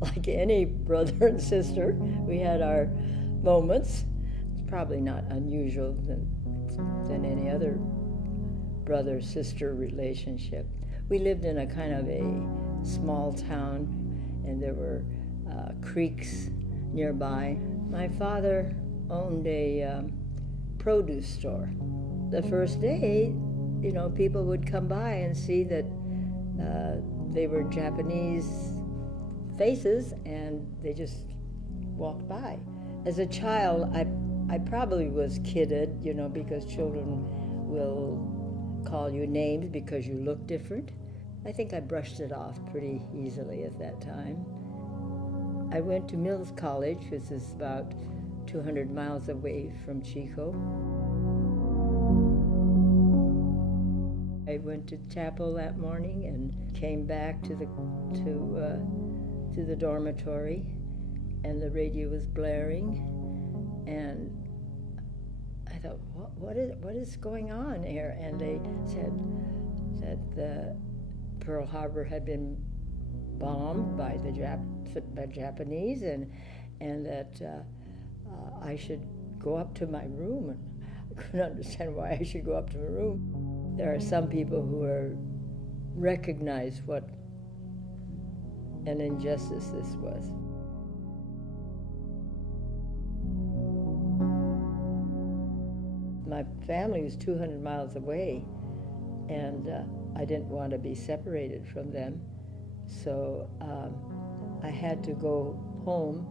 like any brother and sister. We had our moments. It's probably not unusual than any other brother-sister relationship. We lived in a kind of a small town, and there were creeks nearby. My father owned a produce store. The first day, people would come by and see that they were Japanese faces, and they just walked by. As a child, I probably was kidded, because children will call you names because you look different. I think I brushed it off pretty easily at that time. I went to Mills College, which is about 200 miles away from Chico. I went to chapel that morning and came back to the dormitory, and the radio was blaring, and I thought, what is going on here? And they said that the Pearl Harbor had been bombed by the Japanese, and that I should go up to my room. And I couldn't understand why I should go up to my room. There are some people who recognize what an injustice this was. My family was 200 miles away, and I didn't want to be separated from them, so I had to go home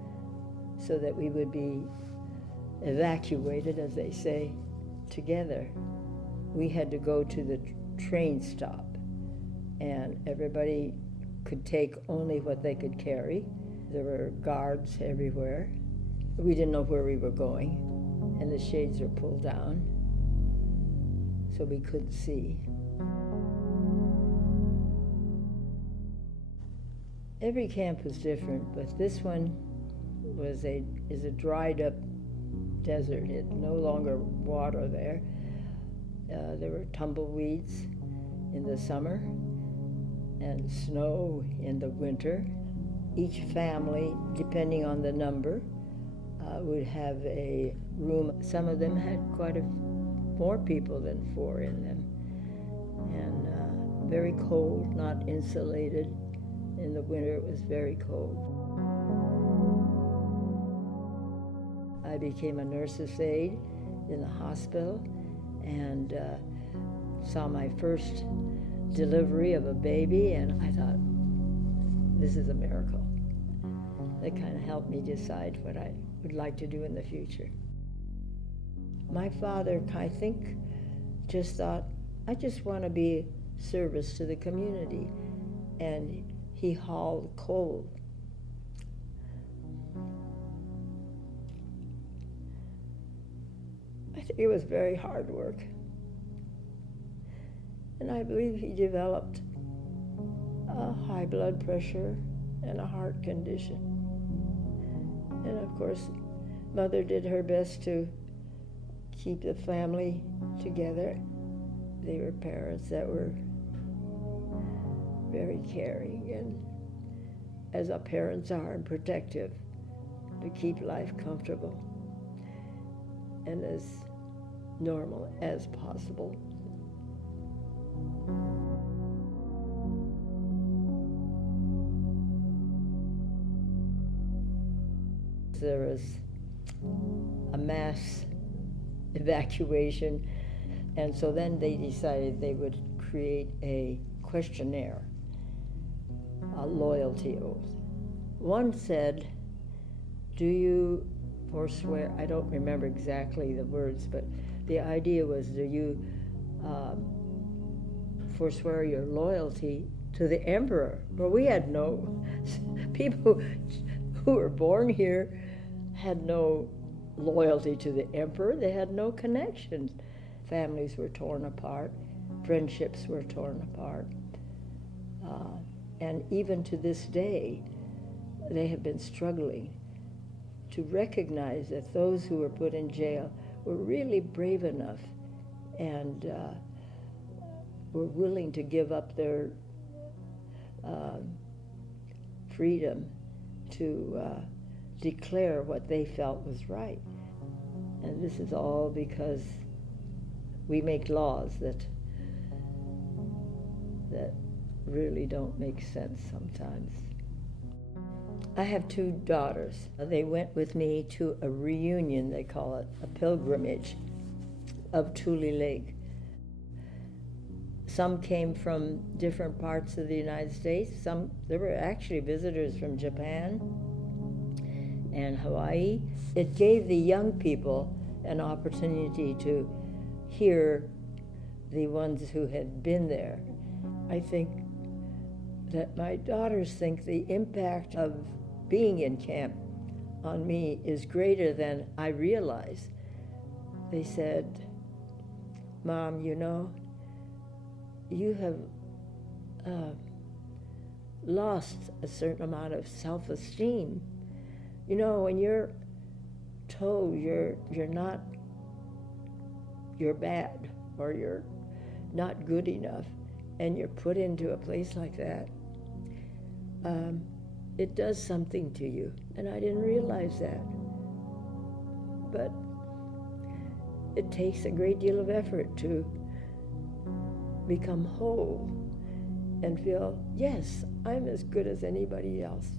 so that we would be evacuated, as they say, together. We had to go to the train stop, and everybody could take only what they could carry. There were guards everywhere. We didn't know where we were going, and the shades were pulled down, so we couldn't see. Every camp was different, but this one is a dried up desert. It's no longer water there. There were tumbleweeds in the summer and snow in the winter. Each family, depending on the number, would have a room. Some of them had quite more people than 4 in them, and very cold, not insulated. In the winter, it was very cold. I became a nurse's aide in the hospital, and saw my first delivery of a baby, and I thought, this is a miracle. That kind of helped me decide what I would like to do in the future. My father, I think, just thought, I just want to be service to the community, and he hauled coal. I think it was very hard work. And I believe he developed a high blood pressure and a heart condition. And of course, Mother did her best to keep the family together. They were parents that were very caring, and as our parents are, and protective, to keep life comfortable and as normal as possible. There was a mass evacuation, and so then they decided they would create a questionnaire, a loyalty oath. One said, do you forswear, I don't remember exactly the words, but the idea was, do you forswear your loyalty to the emperor? Well, we had no, people who were born here had no loyalty to the emperor. They had no connections. Families were torn apart. Friendships were torn apart. And even to this day, they have been struggling to recognize that those who were put in jail were really brave enough and were willing to give up their freedom to declare what they felt was right. And this is all because we make laws that really don't make sense sometimes. I have two daughters. They went with me to a reunion, they call it, a pilgrimage of Tule Lake. Some came from different parts of the United States. There were actually visitors from Japan and Hawaii. It gave the young people an opportunity to hear the ones who had been there. I think that my daughters think the impact of being in camp on me is greater than I realize. They said, "Mom, you know, you have lost a certain amount of self-esteem. You know, when you're told you're bad or you're not good enough, and you're put into a place like that, it does something to you." And I didn't realize that. But it takes a great deal of effort to become whole and feel, yes, I'm as good as anybody else.